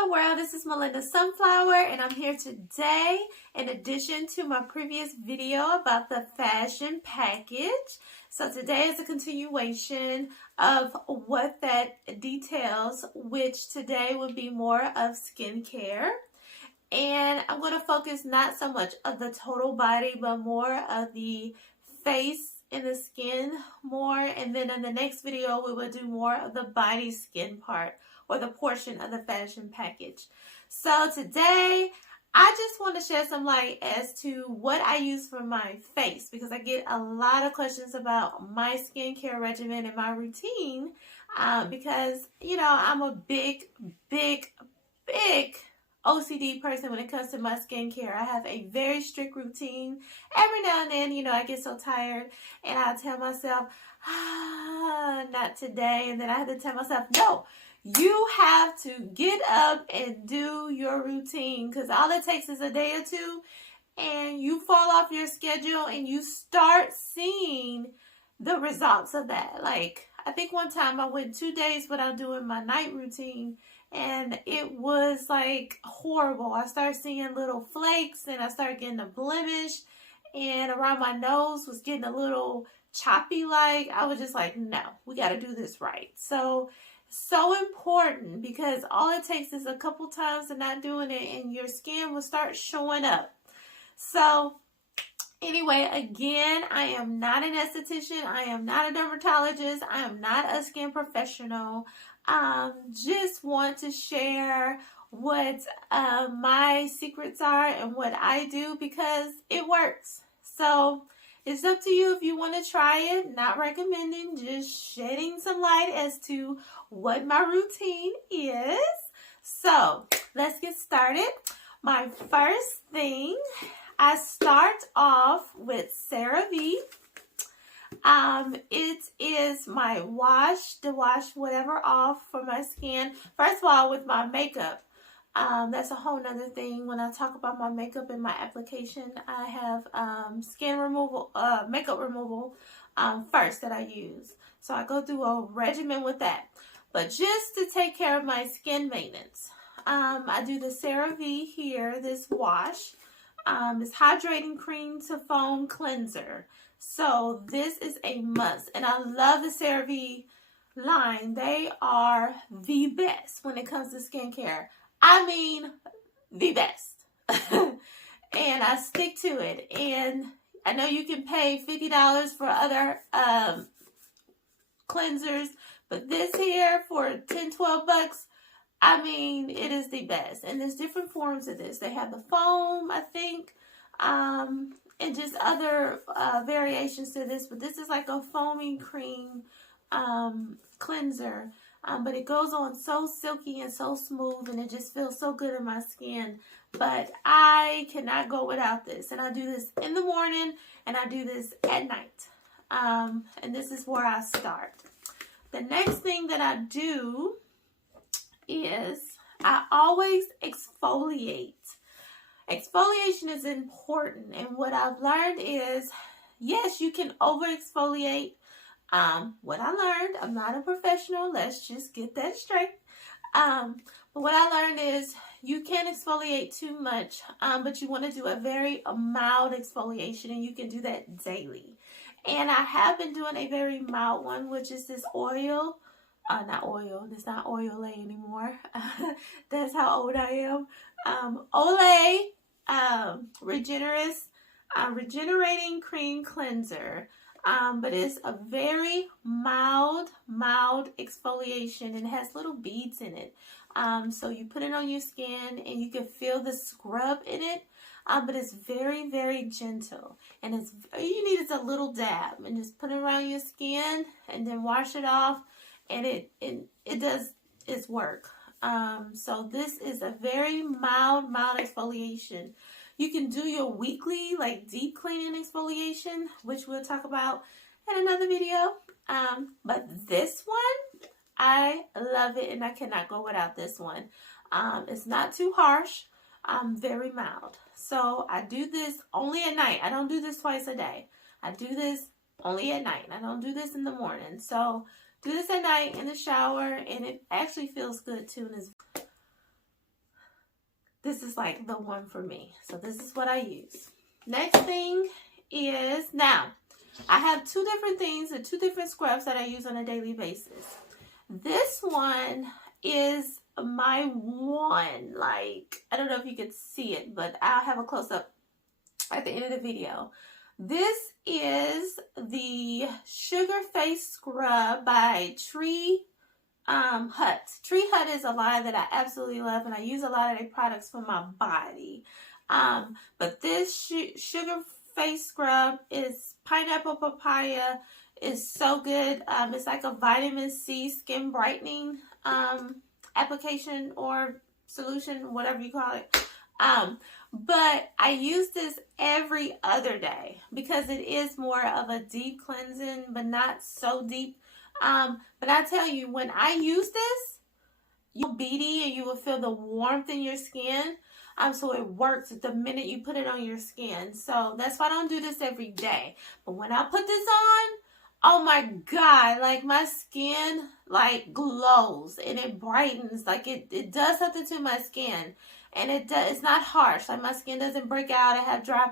Hello world, this is Melinda Sunflower and I'm here today in addition to my previous video about the fashion package. So today is a continuation of what that details, which today would be more of skincare. And I'm going to focus not so much of the total body, but more of the face and the skin more. And then in the next video, we will do more of the body skin part, or the portion of the fashion package. So today, I just want to shed some light as to what I use for my face, because I get a lot of questions about my skincare regimen and my routine, because, you know, I'm a big OCD person when it comes to my skincare. I have a very strict routine. Every now and then, you know, I get so tired and I tell myself, not today. And then I have to tell myself, no, you have to get up and do your routine, because all it takes is a day or two and you fall off your schedule and you start seeing the results of that. Like, I think one time I went 2 days without doing my night routine and it was like horrible. I started seeing little flakes and I started getting a blemish, and around my nose was getting a little choppy. Like, I was just like, no, we got to do this right. So important, because all it takes is a couple times of not doing it and your skin will start showing up. So anyway, again, I am not an esthetician. I am not a dermatologist. I am not a skin professional. Just want to share what my secrets are and what I do, because it works. So it's up to you if you want to try it. Not recommending, just shedding some light as to what my routine is. So let's get started. My first thing, I start off with Cera Ve. It is my wash whatever off for my skin. First of all, with my makeup, that's a whole nother thing. When I talk about my makeup and my application, I have skin removal, makeup removal first that I use. So I go through a regimen with that. But just to take care of my skin maintenance, I do the Cera Ve here, this wash. This hydrating cream to foam cleanser. So this is a must. And I love the Cera Ve line. They are the best when it comes to skincare. I mean, the best. And I stick to it. And I know you can pay $50 for other cleansers, but this here for 10, 12 bucks, I mean, it is the best. And there's different forms of this. They have the foam, I think, and just other variations to this. But this is like a foaming cream cleanser. But it goes on so silky and so smooth, and it just feels so good in my skin. But I cannot go without this. And I do this in the morning, and I do this at night. And this is where I start. The next thing that I do is I always exfoliate. Exfoliation is important, and what I've learned is, yes, you can over exfoliate. What I learned, I'm not a professional, let's just get that straight. But what I learned is you can't exfoliate too much, but you want to do a very mild exfoliation, and you can do that daily. And I have been doing a very mild one, which is this oil. Not oil. It's not Olay anymore. That's how old I am. Olay Regenerist Regenerating Cream Cleanser. But it's a very mild exfoliation, and it has little beads in it. So you put it on your skin and you can feel the scrub in it. But it's very, very gentle, and it's, you need is a little dab, and just put it around your skin and then wash it off, and it does its work. So this is a very mild exfoliation. You can do your weekly, like, deep cleaning exfoliation, which we'll talk about in another video. But this one, I love it, and I cannot go without this one. It's not too harsh. Very mild. So I do this only at night. I don't do this twice a day. I do this only at night. I don't do this in the morning. So do this at night in the shower, and it actually feels good too. And this is like the one for me. So this is what I use. Next thing is, now I have two different things and two different scrubs that I use on a daily basis. This one is my one, like, I don't know if you can see it, but I'll have a close-up at the end of the video. This is the Sugar Face Scrub by TreeHut. TreeHut is a line that I absolutely love, and I use a lot of their products for my body. But this Sugar Face Scrub is pineapple papaya. Is so good. It's like a vitamin C skin brightening application or solution, whatever you call it. But I use this every other day because it is more of a deep cleansing, but not so deep. But I tell you, when I use this, you'll beady and you will feel the warmth in your skin. So it works the minute you put it on your skin. So that's why I don't do this every day. But when I put this on, oh my God, like my skin like glows and it brightens. Like it does something to my skin. And it's not harsh. Like my skin doesn't break out. I have dry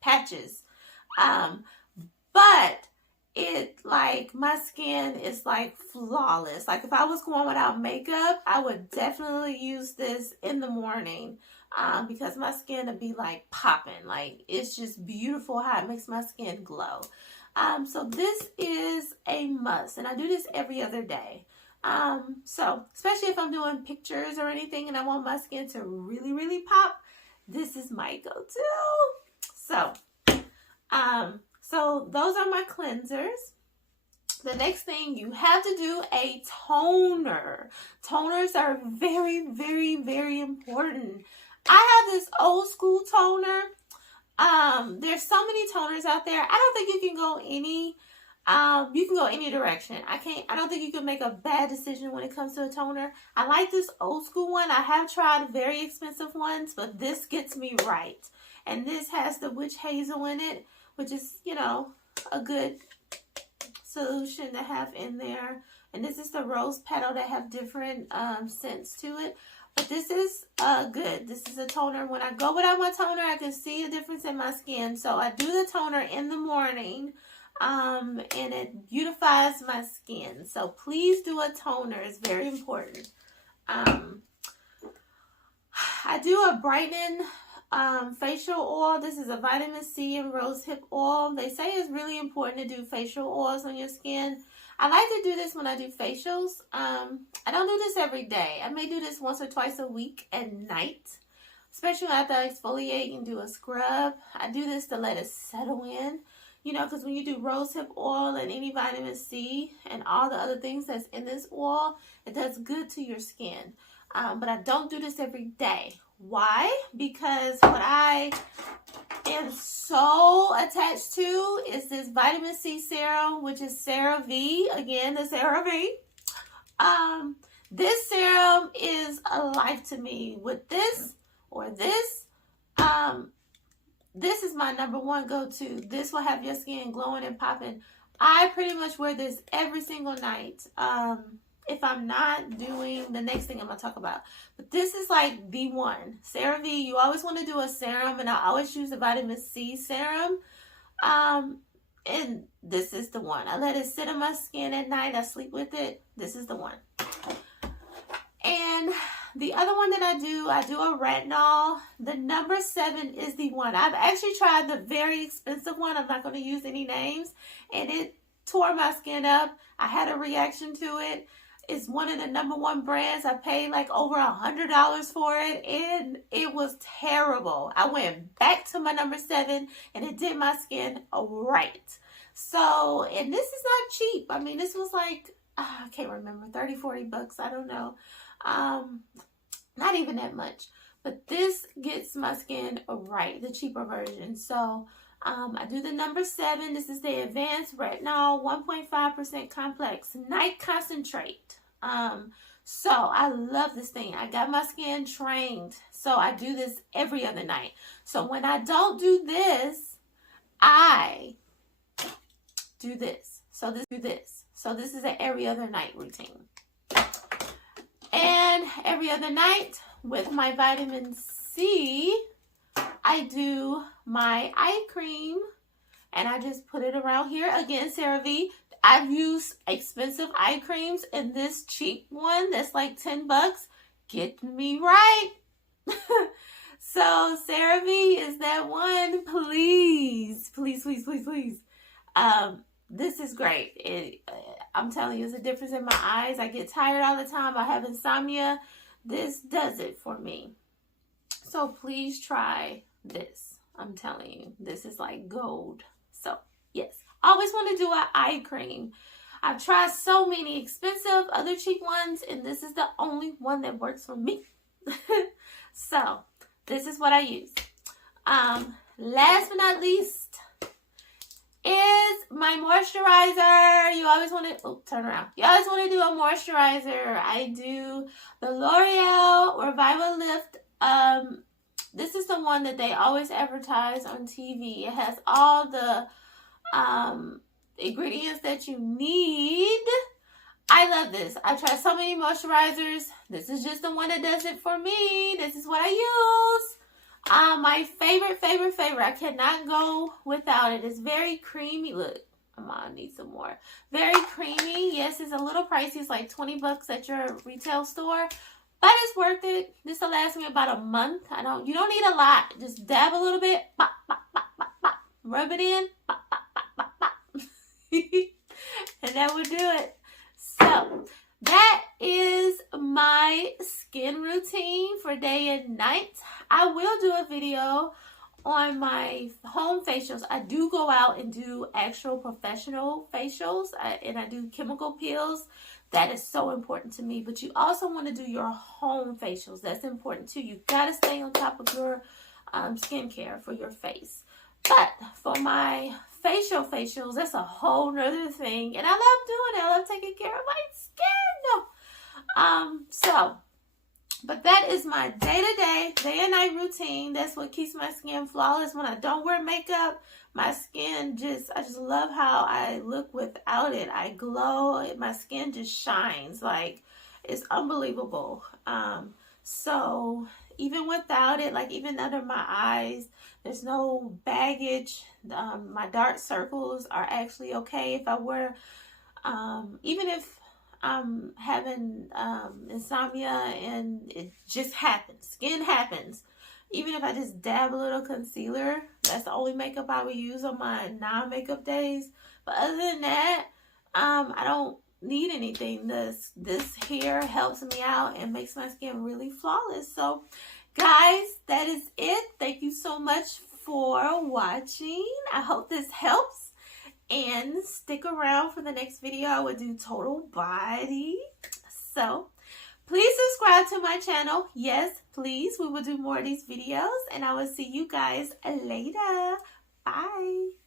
patches. But it, like, my skin is like flawless. Like if I was going without makeup, I would definitely use this in the morning. Because my skin would be like popping. Like it's just beautiful how it makes my skin glow. So this is a must, and I do this every other day. So especially if I'm doing pictures or anything and I want my skin to really, really pop, this is my go-to. So those are my cleansers. The next thing, you have to do a toner. Toners are very, very, very important. I have this old school toner. There's so many toners out there. I don't think you can go any direction. I don't think you can make a bad decision when it comes to a toner. I like this old school one. I have tried very expensive ones, but this gets me right. And this has the witch hazel in it, which is, you know, a good solution to have in there. And this is the rose petal that have different scents to it. But this is good. This is a toner. When I go without my toner, I can see a difference in my skin. So I do the toner in the morning, and it beautifies my skin. So please do a toner. It's very important. I do a brightening facial oil. This is a vitamin C and rosehip oil. They say it's really important to do facial oils on your skin. I like to do this when I do facials. I don't do this every day. I may do this once or twice a week at night, especially after I exfoliate and do a scrub. I do this to let it settle in, you know, because when you do rosehip oil and any vitamin C and all the other things that's in this oil, it does good to your skin. But I don't do this every day. Why? Because what I am so attached to is this vitamin C serum, which is Cera Ve. Again, the Cera Ve. This serum is a life to me. With this or this, this is my number one go-to. This will have your skin glowing and popping. I pretty much wear this every single night. If I'm not doing the next thing I'm going to talk about. But this is like the one. Cera Ve, you always want to do a serum, and I always use the vitamin C serum. And this is the one. I let it sit on my skin at night. I sleep with it. This is the one. And the other one that I do a retinol. The number 7 is the one. I've actually tried the very expensive one. I'm not going to use any names. And it tore my skin up. I had a reaction to it. It's one of the number 1 brands. I paid like over $100 for it, and it was terrible. I went back to my number 7, and it did my skin right. So, and this is not cheap. I mean, this was like, I can't remember, 30, 40 bucks. I don't know. Not even that much. But this gets my skin right, the cheaper version. So, I do the number 7. This is the Advanced Retinol 1.5% Complex Night Concentrate. So I love this thing. I got my skin trained. So I do this every other night. So when I don't do this, I do this. So this is an every other night routine. And every other night, with my vitamin C, I do my eye cream and I just put it around here. Again, Cera Ve. I've used expensive eye creams, and this cheap one that's like 10 bucks get me right. So Cera Ve is that one. Please, please, please, please, please. This is great. I'm telling you, it's a difference in my eyes. I get tired all the time. I have insomnia. This does it for me. So please try this. I'm telling you, this is like gold. So yes, I always want to do an eye cream. I've tried so many expensive other cheap ones, and this is the only one that works for me. So this is what I use. Last but not least is my moisturizer. You always want to, turn around. You always want to do a moisturizer. I do the Loreal Revitalift. This is the one that they always advertise on TV. It has all the ingredients that you need. I love this. I tried so many moisturizers. This is just the one that does it for me. This is what I use. My favorite. I cannot go without it. It's very creamy. Look, I need some more. Very creamy. Yes, it's a little pricey. It's like 20 bucks at your retail store, but it's worth it. This will last me about a month. You don't need a lot. Just dab a little bit. Bop, bop, bop, bop, bop. Rub it in. Bop, bop, bop, bop, bop. And that would do it. So that is my skin routine for day and night. I will do a video on my home facials. I do go out and do actual professional facials, and I do chemical peels. That is so important to me. But you also want to do your home facials. That's important too. You got to stay on top of your skincare for your face. But for my facials, that's a whole nother thing. And I love doing it. I love taking care of my skin. But that is my day-to-day, day and night routine. That's what keeps my skin flawless. When I don't wear makeup, my skin I just love how I look without it. I glow. My skin just shines. Like, it's unbelievable. So even without it, like even under my eyes, there's no baggage. My dark circles are actually okay if I wear, even if I'm having insomnia and it just happens. Skin happens. Even if I just dab a little concealer, that's the only makeup I would use on my non-makeup days. But other than that, I don't need anything. This here helps me out and makes my skin really flawless. So guys, that is it. Thank you so much for watching. I hope this helps. And stick around for the next video. I will do total body. So please subscribe to my channel. Yes, please. We will do more of these videos. And I will see you guys later. Bye.